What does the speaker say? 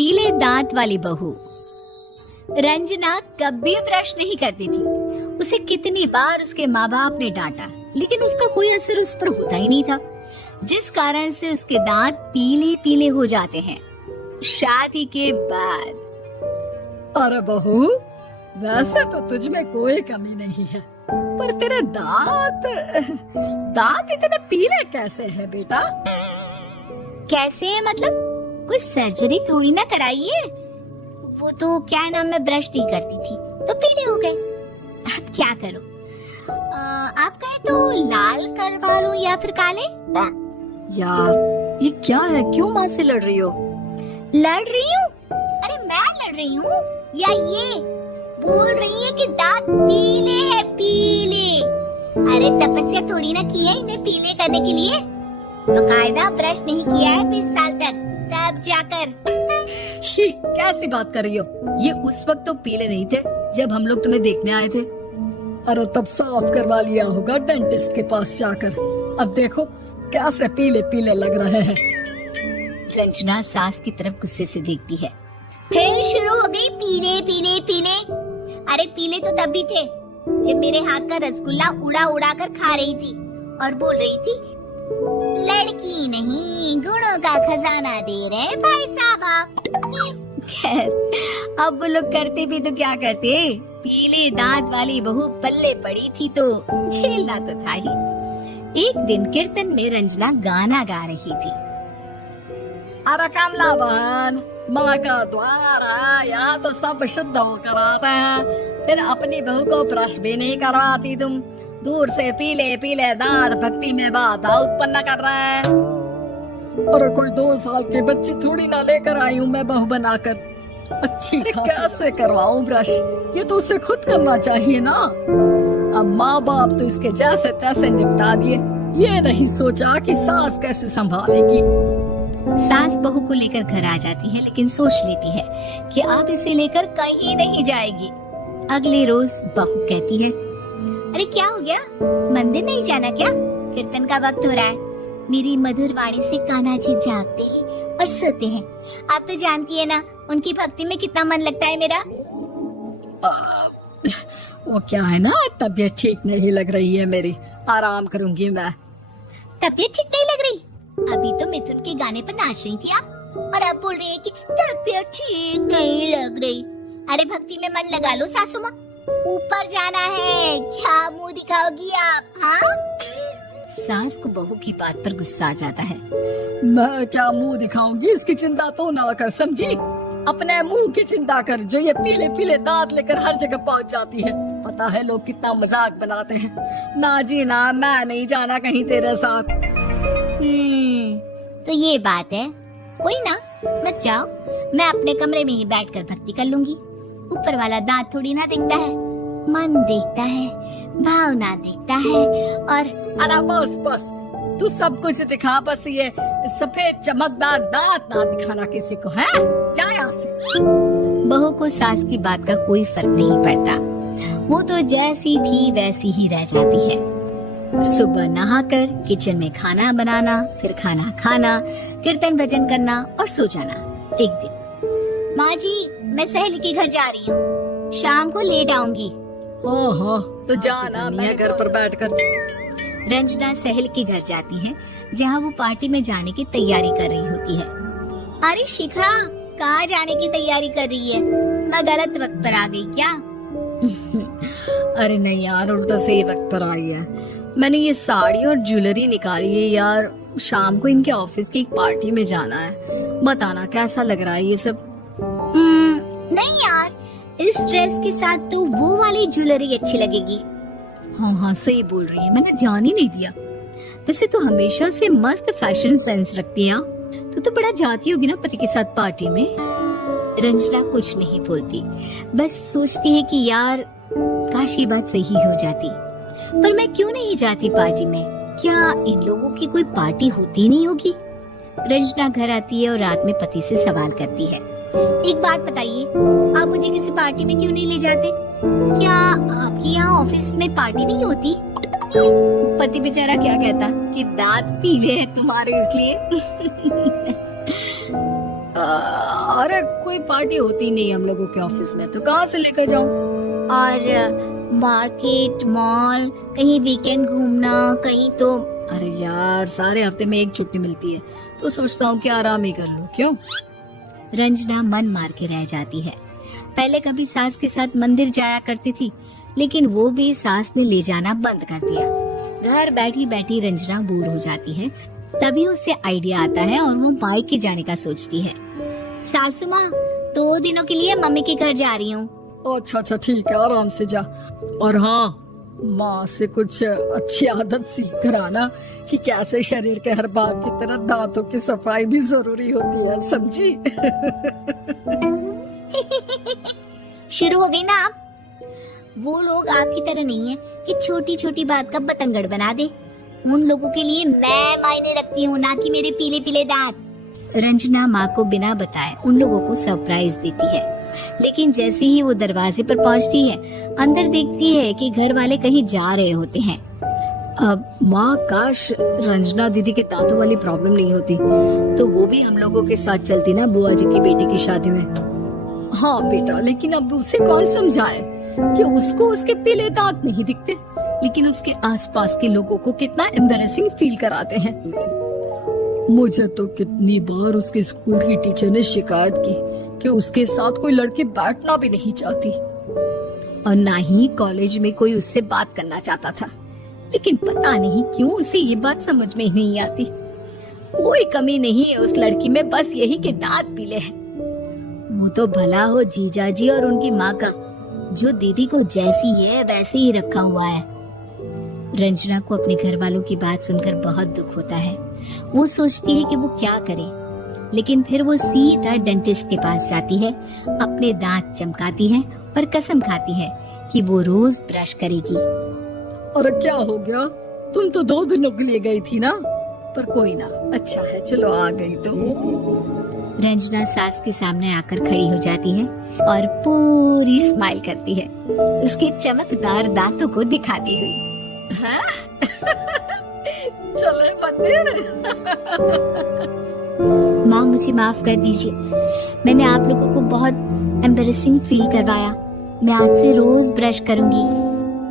पीले दांत वाली बहू। रंजना कभी ब्रश नहीं करती थी। उसे कितनी बार उसके माँ बाप ने डांटा, लेकिन उसका कोई असर उस पर होता ही नहीं था, जिस कारण से उसके दांत पीले पीले हो जाते हैं। शादी के बाद। अरे बहू, वैसे तो तुझ में कोई कमी नहीं है, पर तेरे दांत इतने पीले कैसे हैं बेटा? कैसे है मतलब? कोई सर्जरी थोड़ी ना कराई है। वो तो क्या नाम, मैं ब्रश नहीं करती थी तो पीले हो गए। अब क्या करो? आप कहे तो लाल करवा लूं या फिर काले? यार ये क्या है, क्यों माँ से लड़ रही हो? लड़ रही हूँ? अरे मैं लड़ रही हूँ या ये बोल रही है कि दांत पीले हैं, पीले। अरे तपस्या थोड़ी ना की है इन्हें पीले करने के लिए, तो कायदा ब्रश नहीं किया है 20 साल तक, तब जाकर। छी, कैसी बात कर रही हो? ये उस वक्त तो पीले नहीं थे जब हम लोग तुम्हें देखने आए थे। अरे तब साफ करवा लिया होगा डेंटिस्ट के पास जाकर। अब देखो कैसे पीले पीले लग रहे हैं। रंजना सास की तरफ गुस्से से देखती है। फिर शुरू हो गई पीले पीले पीले। अरे पीले तो तब भी थे जब मेरे हाथ का रसगुल्ला उड़ा उड़ा कर खा रही थी और बोल रही थी, लड़की नहीं गुणों का खजाना दे रहे भाई साहब। खैर अब वो लोग करते भी तो क्या करते, पीले दांत वाली बहू पल्ले पड़ी थी तो झेलना तो था ही। एक दिन कीर्तन में रंजना गाना गा रही थी। अरे कमला बहन, माँ का द्वार है, यहाँ तो सब शुद्ध होकर आते हैं, फिर अपनी बहू को ब्रश भी नहीं करवाती तुम। दूर से पीले पीले दांत भक्ति में बाधा उत्पन्न कर रहा है। अरे कोई 2 साल के बच्ची थोड़ी ना लेकर आई हूँ मैं बहू बनाकर। अच्छी कैसे करवाऊँ ब्रश, ये तो उसे खुद करना चाहिए ना। अब माँ बाप तो इसके जैसे तैसे निपटा दिए, ये नहीं सोचा कि सास कैसे संभालेगी। सास बहू को लेकर घर आ जाती है, लेकिन सोच लेती है कि अब इसे लेकर कहीं नहीं जाएगी। अगले रोज बहू कहती है, अरे क्या हो गया, मंदिर नहीं जाना क्या? कीर्तन का वक्त हो रहा है। मेरी मधुर वाणी से कान्हा जी जागते हैं और सोते हैं। आप तो जानती है ना उनकी भक्ति में कितना मन लगता है मेरा। वो क्या है ना, तबीयत ठीक नहीं लग रही है मेरी, आराम करूंगी मैं। तबीयत ठीक नहीं लग रही? अभी तो मिथुन के गाने पर नाच रही थी आप, और अब बोल रही है कि तबीयत ठीक नहीं लग रही। अरे भक्ति में मन लगा लो सासू माँ, ऊपर जाना है, क्या मुंह दिखाओगी आप? हाँ? सास को बहू की बात पर गुस्सा आ जाता है। मैं क्या मुंह दिखाऊंगी, इसकी चिंता तो ना कर, समझी? अपने मुंह की चिंता कर, जो ये पीले पीले दांत लेकर हर जगह पहुंच जाती है। पता है लोग कितना मजाक बनाते हैं। ना जी ना, मैं नहीं जाना कहीं तेरे साथ। तो ये बात है, कोई ना, मत जाओ, मैं अपने कमरे में ही बैठकर भक्ति कर लूंगी। ऊपर वाला दांत थोड़ी ना देखता है, मन देखता है, भावना देखता है। और अरे बस बस, तू सब कुछ दिखा, बस ये सफेद चमकदार दांत ना दिखाना किसी को, है? जा यहाँ से। बहू को सास की बात का कोई फर्क नहीं पड़ता, वो तो जैसी थी वैसी ही रह जाती है। सुबह नहाकर किचन में खाना बनाना, फिर खाना खाना, कीर्तन भजन करना और सो जाना। एक दिन, माँ जी मैं सहेली के घर जा रही हूँ, शाम को लेट आऊंगी। ओहो, तो जाना, मैं घर पर बैठकर। रंजना सहेली के घर जाती है, जहाँ वो पार्टी में जाने की तैयारी कर रही होती है। अरे शिखा, कहाँ जाने की तैयारी कर रही है? मैं गलत वक्त पर आ गई क्या? अरे नहीं यार, उल्टा सही वक्त पर आई है। मैंने ये साड़ी और ज्वेलरी निकाली है यार, शाम को इनके ऑफिस की एक पार्टी में जाना है। बताना कैसा लग रहा है ये सब? नहीं यार, इस ड्रेस के साथ तो वो वाली ज्वेलरी अच्छी लगेगी। हाँ हाँ सही बोल रही है, मैंने ध्यान ही नहीं दिया। वैसे तो हमेशा से मस्त फैशन सेंस रखती है। तो बड़ा जाती होगी ना पति के साथ पार्टी में। रंजना कुछ नहीं बोलती, बस सोचती है कि यार काश ये बात सही हो जाती, पर मैं क्यों नहीं जाती पार्टी में? क्या इन लोगों की कोई पार्टी होती नहीं होगी? रंजना घर आती है और रात में पति से सवाल करती है, एक बात बताइए, आप मुझे किसी पार्टी में क्यों नहीं ले जाते? क्या आपके यहाँ ऑफिस में पार्टी नहीं होती? पति बेचारा क्या कहता कि दांत पीले हैं तुम्हारे इसलिए। अरे कोई पार्टी होती नहीं हम लोगों के ऑफिस में, तो कहाँ से लेकर जाऊं? और मार्केट, मॉल, कहीं वीकेंड घूमना, कहीं तो। अरे यार, सारे हफ्ते में एक छुट्टी मिलती है, तो सोचता हूँ कि आराम ही कर लूं। क्यों? रंजना मन मार के रह जाती है। पहले कभी सास के साथ मंदिर जाया करती थी, लेकिन वो भी सास ने ले जाना बंद कर दिया। घर बैठी बैठी रंजना बोर हो जाती है। तभी उसे आइडिया आता है और वो मायके जाने का सोचती है। सासू माँ, 2 दिनों के लिए मम्मी के घर जा रही हूँ। अच्छा ठीक है, आराम से जा। और हाँ, माँ से कुछ अच्छी आदत सीख कर आना कि कैसे शरीर के हर भाग की तरह दांतों की सफाई भी जरूरी होती है, समझी? शुरू हो गई ना आप? वो लोग आपकी तरह नहीं है कि छोटी छोटी बात का बतंगड़ बना दे। उन लोगों के लिए मैं मायने रखती हूँ, ना कि मेरे पीले पीले दांत। रंजना माँ को बिना बताए उन लोगों को सरप्राइज देती है, लेकिन जैसे ही वो दरवाजे पर पहुँचती है, अंदर देखती है कि घर वाले कहीं जा रहे होते हैं। अब माँ, काश रंजना दीदी के दांतों वाली प्रॉब्लम नहीं होती, तो वो भी हम लोगों के साथ चलती ना बुआ जी की बेटी की शादी में। हाँ बेटा, लेकिन अब उसे कौन समझाए कि उसको उसके पीले दांत नहीं दिखते, लेकिन उसके आसपास के लोगों को कितना एम्बैरेसिंग फील कराते हैं। मुझे तो कितनी बार उसके स्कूल की टीचर ने शिकायत की कि उसके साथ कोई लड़की बैठना भी नहीं चाहती, और ना ही कॉलेज में कोई उससे बात करना चाहता था। लेकिन पता नहीं क्यों उसे ये बात समझ में ही नहीं आती। कोई कमी नहीं है उस लड़की में, बस यही कि दांत पीले हैं। वो तो भला हो जीजा जी और उनकी माँ का, जो दीदी को जैसी है वैसे ही रखा हुआ है। रंजना को अपने घर वालों की बात सुनकर बहुत दुख होता है। वो सोचती है कि वो क्या करे, लेकिन फिर वो सीधा डेंटिस्ट के पास जाती है, अपने दांत चमकाती है और कसम खाती है कि वो रोज ब्रश करेगी। अरे क्या हो गया? तुम तो 2 दिनों के लिए गई थी ना, पर कोई ना, अच्छा है, चलो आ गई तो। रंजना सास के सामने आकर खड़ी हो जाती है और पूरी स्माइल करती है, उसके चमकदार दांतों को दिखाती हुई। चले मंदिर। माँ, मुझे माफ कर दीजिए, मैंने आप लोगों को बहुत एम्बैरेसिंग फील करवाया। मैं आज से रोज ब्रश करूंगी।